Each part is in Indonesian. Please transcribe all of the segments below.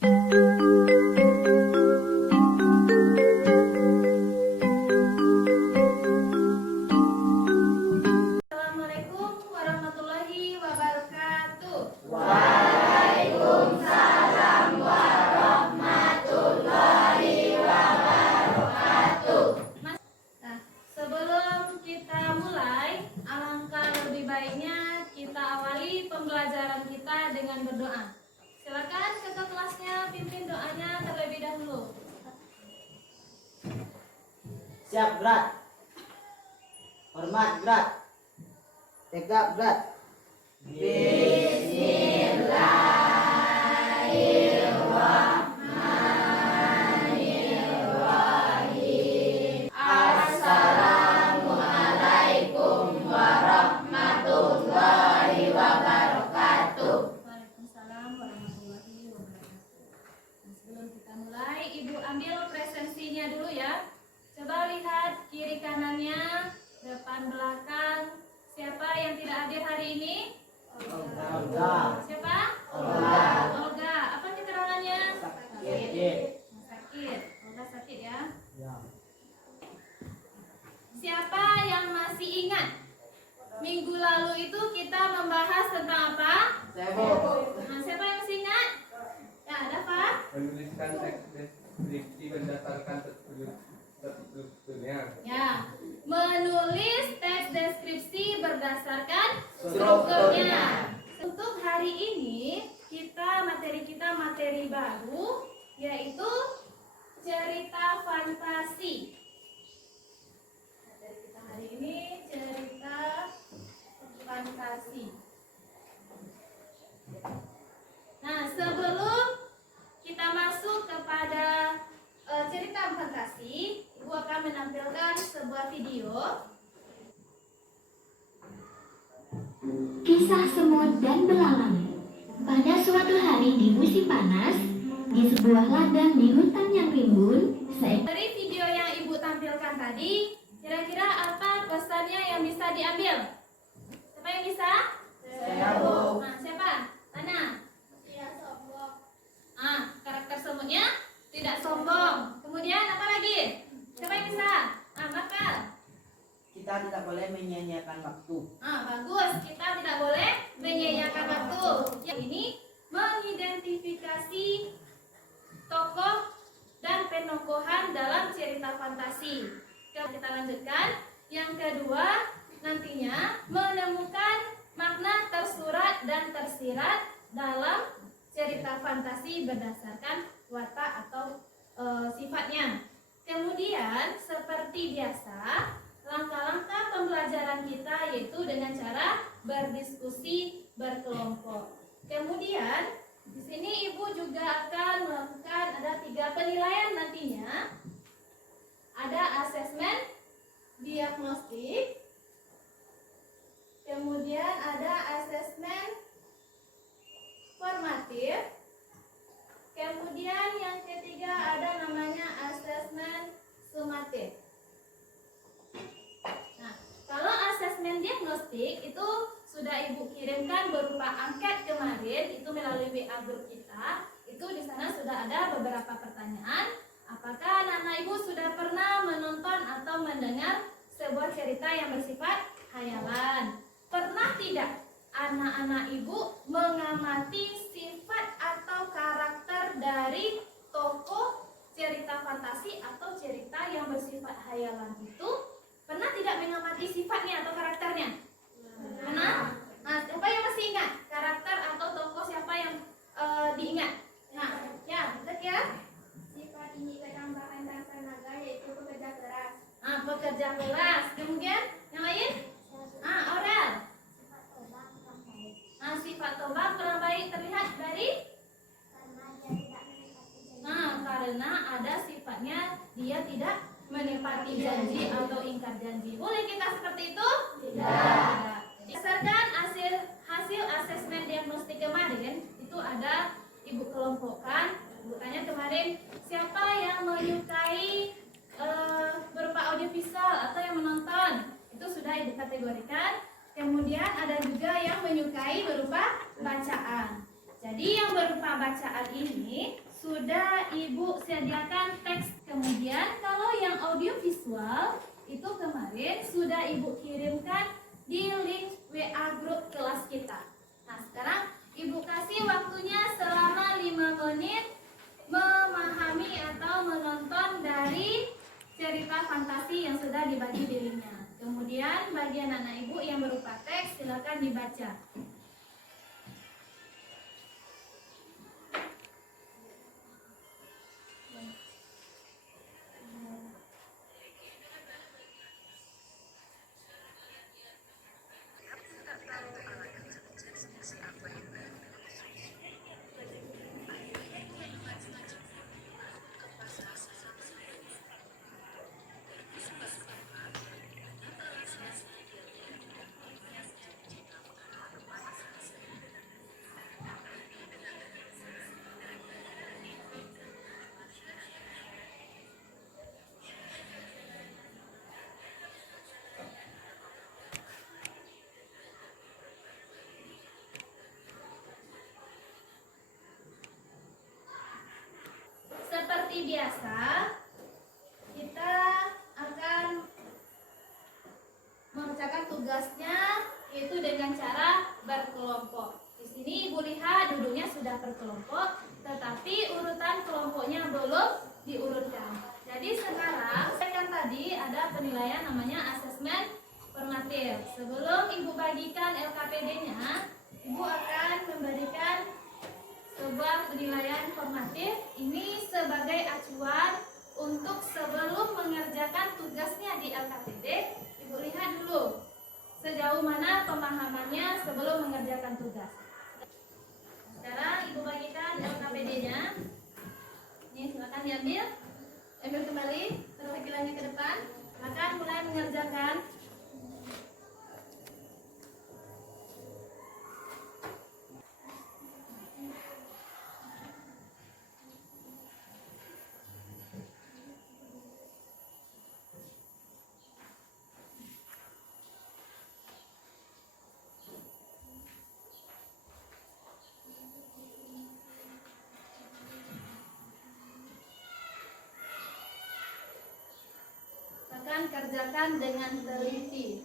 Assalamualaikum warahmatullahi wabarakatuh. Waalaikumsalam warahmatullahi wabarakatuh. Nah, sebelum kita mulai, alangkah lebih baiknya kita awali pembelajaran kita dengan berdoa. Silakan kakak kelasnya pimpin doanya terlebih dahulu. Siap berat. Hormat berat. Tegak berat. Bismillahirrahmanirrahim. Assalamualaikum warahmatullahi wabarakatuh. Waalaikumsalam warahmatullahi wabarakatuh. Nah, sebelum kita mulai, Ibu ambil presensinya dulu ya. Coba lihat kiri kanannya, depan belakang. Siapa yang tidak hadir hari ini? Olga. Siapa? Olga. Olga. Apa keterangannya? Sakit. Sakit. Olga sakit ya. Ya. Siapa yang masih ingat? Minggu lalu itu kita membahas tentang apa? Sibuk. Nah, siapa yang masih ingat? Ya, ada apa? Menuliskan teks deskripsi berdasarkan strukturnya. Ya, menulis teks deskripsi berdasarkan Strukturnya. Untuk hari ini materi kita materi baru, yaitu cerita fantasi. Materi kita hari ini cerita fantasi. Nah, sebelum kita masuk kepada cerita fantasi, Ibu akan menampilkan sebuah video. Kisah semut dan belalang. Pada suatu hari di musim panas, di sebuah ladang di hutan yang rimbun, Dari video yang Ibu tampilkan tadi, kira-kira apa pesannya yang bisa diambil? Siapa yang bisa? Saya, Bu. Nah, siapa? Tana. Karakter semutnya tidak sombong. Kemudian apa lagi? Siapa yang bisa? Bakal. Kita tidak boleh menyia-nyiakan waktu. Bagus. Kita tidak boleh menyia-nyiakan waktu. Yang ini mengidentifikasi tokoh dan penokohan dalam cerita fantasi. Kita lanjutkan. Yang kedua, nantinya menemukan makna tersurat dan tersirat dalam cerita fantasi berdasarkan watak atau sifatnya. Kemudian, seperti biasa, langkah-langkah pembelajaran kita yaitu dengan cara berdiskusi berkelompok. Kemudian, di sini Ibu juga akan melakukan ada 3 penilaian nantinya. Ada asesmen diagnostik, kemudian ada asesmen formatif, kemudian yang ketiga ada namanya asesmen sumatif. Nah, kalau asesmen diagnostik itu sudah Ibu kirimkan berupa angket kemarin, itu melalui WA grup kita. Itu di sana sudah ada beberapa pertanyaan. Apakah anak-anak Ibu sudah pernah menonton atau mendengar sebuah cerita yang bersifat khayalan? Pernah tidak anak-anak Ibu mengamati sifat atau karakter dari tokoh cerita fantasi atau cerita yang bersifat khayalan itu? Pernah tidak mengamati sifatnya atau karakternya? Pernah? Nah, siapa yang masih ingat karakter atau tokoh siapa yang diingat? Nah, ya, betul ya? Sifat ini ketambahan rasa naga yaitu pekerja keras. Pekerja keras. Kemudian yang lain? Oral. Sifat tobat kurang baik terlihat dari? Karena ada sifatnya dia tidak menepati janji atau ingkar janji. Boleh kita seperti itu? Tidak. Berdasarkan hasil asesmen diagnostik kemarin, itu ada Ibu kelompokkan. Ibu tanya kemarin, siapa yang menyukai berupa audiovisual atau yang menonton? Itu sudah Ibu kategorikan. Kemudian ada juga yang menyukai berupa bacaan. Jadi yang berupa bacaan ini sudah Ibu sediakan teks. Kemudian kalau yang audio visual itu kemarin sudah Ibu kirimkan di link WA grup kelas kita. Nah, sekarang Ibu kasih waktunya selama 5 menit memahami atau menonton dari cerita fantasi yang sudah dibagi di linknya. Kemudian bagi anak-anak Ibu yang berupa teks silakan dibaca. Seperti biasa, kita akan mengerjakan tugasnya yaitu dengan cara berkelompok. Di sini Ibu lihat duduknya sudah berkelompok, tetapi urutan kelompoknya belum diurutkan. Jadi sekarang kan tadi ada penilaian namanya asesmen formatif. Sebelum Ibu bagikan LKPD-nya, Ibu akan memberikan sebuah penilaian formatif ini sebagai acuan untuk sebelum mengerjakan tugasnya di LKPD. Ibu lihat dulu sejauh mana pemahamannya sebelum mengerjakan tugas. Sekarang Ibu bagikan LKPD-nya. Ini silakan diambil, ambil kembali perwakilannya ke depan. Silakan mulai mengerjakan. Akan kerjakan dengan teliti.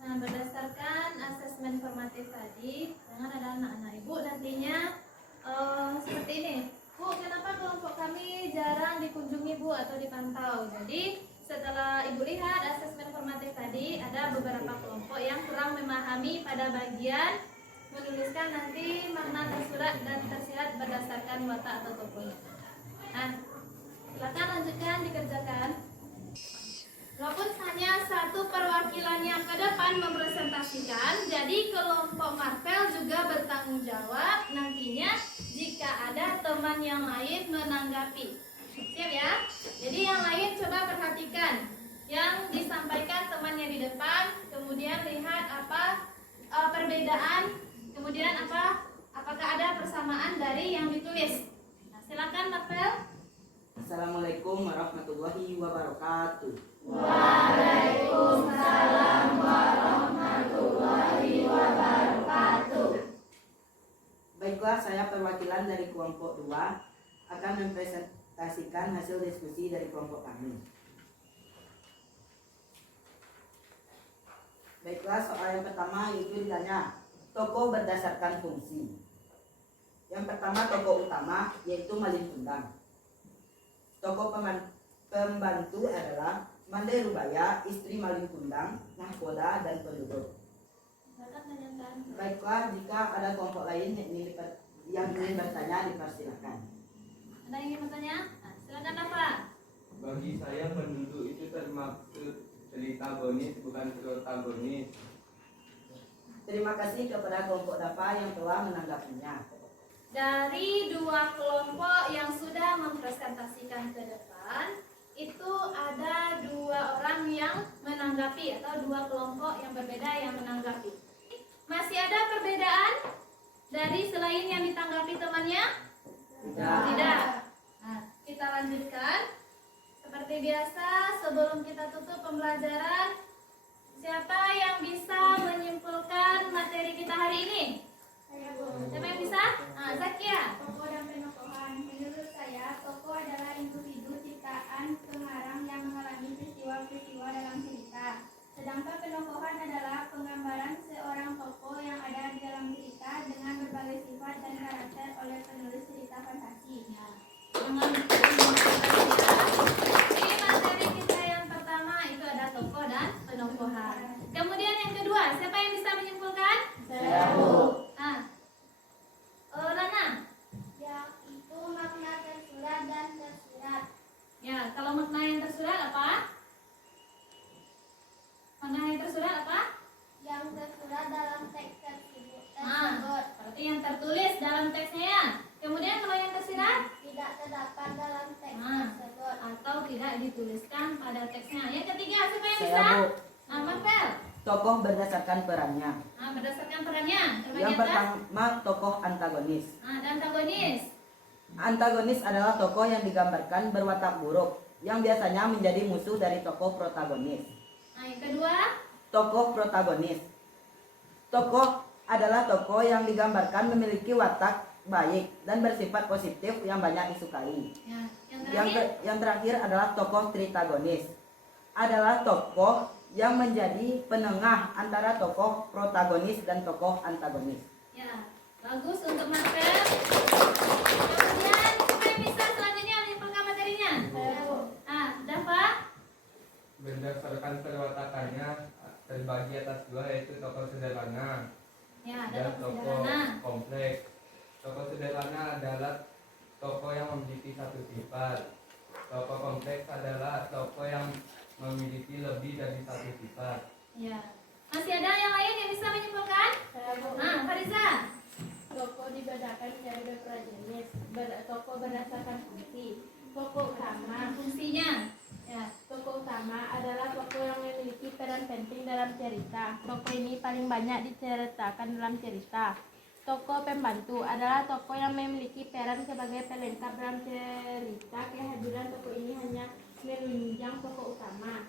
Nah, berdasarkan asesmen formatif tadi, jangan ada anak-anak Ibu nantinya seperti ini. Bu, kenapa kelompok kami jarang dikunjungi Bu atau dipantau? Jadi setelah Ibu lihat asesmen formatif tadi, ada beberapa kelompok yang kurang memahami pada bagian menuliskan nanti makna tersurat dan tersirat berdasarkan watak atau tokoh. Nah, silakan lanjutkan dikerjakan. Walaupun hanya satu perwakilan yang ke depan mempresentasikan, jadi kelompok Marvel juga bertanggung jawab nantinya jika ada teman yang lain menanggapi. Siap ya? Jadi yang lain coba perhatikan yang disampaikan temannya di depan, kemudian lihat apa perbedaan, kemudian apakah ada persamaan dari yang ditulis. Nah, silakan Marvel. Assalamualaikum warahmatullahi wabarakatuh. Waalaikumsalam warahmatullahi wabarakatuh. Baiklah, saya perwakilan dari kelompok 2 akan mempresentasikan hasil diskusi dari kelompok kami. Baiklah, soal yang pertama itu ditanya tokoh berdasarkan fungsi. Yang pertama tokoh utama yaitu Malin Kundang. Tokoh pembantu adalah Mandai Rubaya, istri Malin Kundang, nahkoda dan penduduk. Baiklah, jika ada kelompok lain yang ingin bertanya dipersilakan. Ada yang ingin bertanya? Nah, silakan Nafa. Bagi saya penduduk itu termaksud protagonis bukan protagonis. Terima kasih kepada kelompok Dapa yang telah menanggapinya. Dari dua kelompok yang sudah mempresentasikan ke depan, itu ada 2 orang yang menanggapi atau 2 kelompok yang berbeda yang menanggapi. Masih ada perbedaan? dari selain yang ditanggapi temannya? Tidak. Tidak. Nah, kita lanjutkan. Seperti biasa, sebelum kita tutup pembelajaran, siapa yang bisa menyimpulkan materi kita hari ini? Saya Bu. Siapa yang bisa? Zakia. Tokoh dan penokohan. Menurut saya, tokoh adalah individu ciptaan pengarang yang mengalami peristiwa-peristiwa dalam cerita. Sedangkan penokohan adalah penggambaran seorang tokoh yang ada di dalam cerita dengan berbagai sifat dan karakter oleh penulis cerita fantasi. Jangan lupa di materi kita yang pertama itu ada tokoh dan penokohan. Kemudian yang kedua, siapa yang bisa menyimpulkan? Saya Bu. Rana. Yang itu makna tersurat dan tersirat. Ya, kalau makna yang tersurat apa? Makna yang tersurat apa? Yang tersurat dalam teks tersebut. Berarti yang tertulis dalam teksnya ya. Kemudian kalau yang tersirat Tidak terdapat dalam teks Ah. tersebut. atau tidak dituliskan pada teksnya. Yang ketiga, siapa yang Saya bisa? Bu. Marvel. Tokoh berdasarkan perannya. Berdasarkan perannya. Coba Yang di atas. pertama tokoh antagonis. Dan antagonis. Antagonis adalah tokoh yang digambarkan berwatak buruk yang biasanya menjadi musuh dari tokoh protagonis. Yang kedua, Tokoh protagonis. Tokoh adalah tokoh yang digambarkan memiliki watak baik dan bersifat positif yang banyak disukai. ya. Yang terakhir, Yang terakhir adalah tokoh tritagonis. Adalah tokoh yang menjadi penengah antara tokoh protagonis dan tokoh antagonis. ya. Bagus untuk Marvel. Kemudian, siapa yang bisa selanjutnya menyimpulkan materinya? Dava. Berdasarkan perwatakannya terbagi atas dua, yaitu tokoh sederhana Ya, ada dan tokoh tokoh sederhana. kompleks. Tokoh sederhana adalah tokoh yang memiliki satu sifat. Tokoh kompleks adalah tokoh yang memiliki lebih dari satu sifat. Ya. Masih ada yang lain yang bisa menyimpulkan? Fariza. Tokoh dibedakan menjadi beberapa jenis. Tokoh berdasarkan fungsi. Tokoh utama. Fungsinya. Ya. Tokoh utama adalah tokoh yang memiliki peran penting dalam cerita. Tokoh ini paling banyak diceritakan dalam cerita. Tokoh pembantu adalah tokoh yang memiliki peran sebagai pelengkap dalam cerita. Kehadiran tokoh ini hanya menunjang tokoh utama.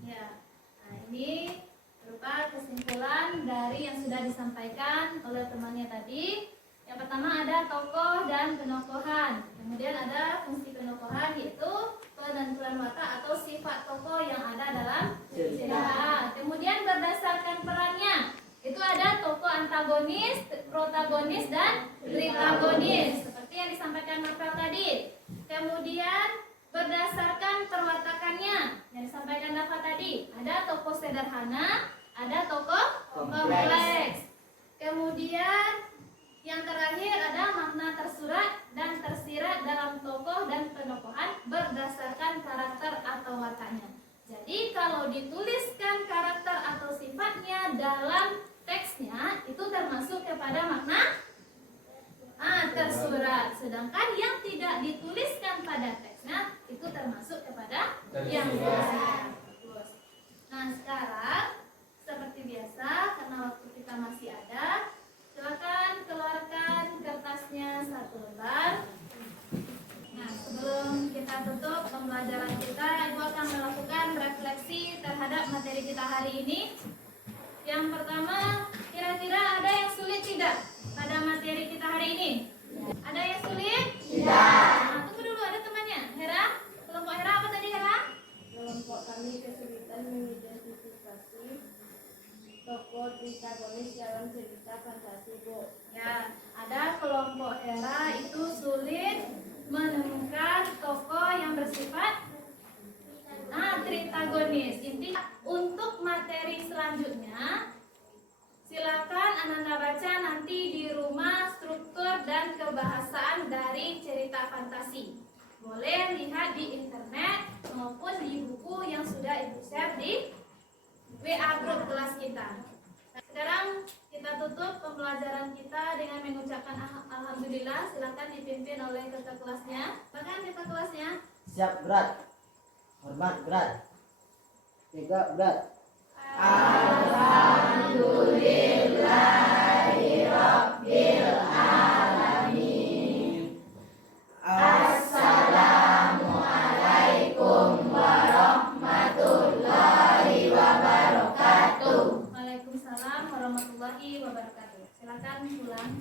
Ya. Nah, ini berupa kesimpulan dari yang sudah disampaikan oleh temannya tadi. Yang pertama ada tokoh dan penokohan. Kemudian ada fungsi penokohan, yaitu penentuan watak atau sifat tokoh yang ada dalam cerita. Kemudian berdasarkan perannya, itu ada tokoh antagonis, protagonis, dan tritagonis, seperti yang disampaikan Marvel tadi. Kemudian berdasarkan perwatakannya, yang disampaikan Dava tadi, ada tokoh sederhana, ada tokoh kompleks. Kemudian yang terakhir ada makna tersurat dan tersirat dalam tokoh dan penokohan berdasarkan karakter atau wataknya. Jadi kalau dituliskan karakter atau sifatnya dalam teksnya, itu termasuk kepada makna tersurat. Sedangkan yang tidak dituliskan pada teksnya, itu termasuk kepada yang tersirat. Nah, sekarang seperti biasa, karena waktu kita masih ada, silakan keluarkan kertasnya satu lembar. Nah, sebelum kita tutup pembelajaran kita, Ibu akan melakukan refleksi terhadap materi kita hari ini. Yang pertama, kira-kira ada yang sulit tidak pada materi kita hari ini? Ada yang sulit? Tidak. Nah, tunggu dulu, ada temannya. Hera, kelompok Hera apa tadi Hera? Kelompok kami kesulitan mengidentifikasi tokoh protagonis dalam cerita fantasi, Bu. Ya, ada kelompok Hera itu sulit menemukan tokoh yang bersifat tritagonis. Intinya untuk materi selanjutnya, silakan Ananda baca nanti di rumah struktur dan kebahasaan dari cerita fantasi. Boleh lihat di internet maupun di buku yang sudah Ibu share di WA grup kelas kita. Sekarang kita tutup pembelajaran kita dengan mengucapkan alhamdulillah. Silakan dipimpin oleh kakak kelasnya. Bahkan kakak kelasnya. Siap berat. Hormat berat. Tiga berat. Alhamdulillahirabbil Waalaikumsalam warahmatullahi wabarakatuh. Silakan pulang.